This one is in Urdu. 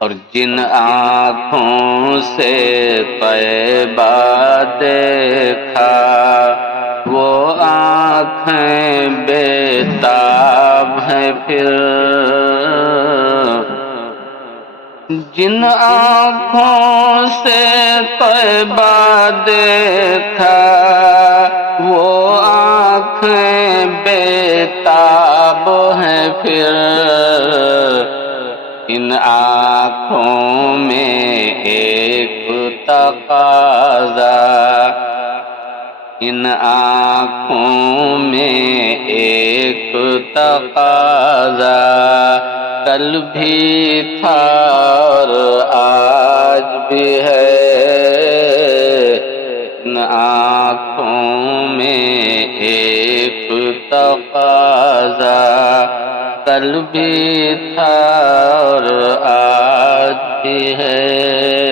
اور جن آنکھوں سے طیبہ دیکھا وہ آنکھیں بےتاب ہیں پھر، جن آنکھوں سے طیبہ دیکھا وہ آنکھیں بےتاب ہیں پھر، ان آنکھوں میں ایک تقاضا، ان آنکھوں میں ایک تقاضا، کل بھی تھا اور آج بھی ہے، ان آنکھوں میں ایک تقاضا، کل بھی تھا اور آج بھی ہے۔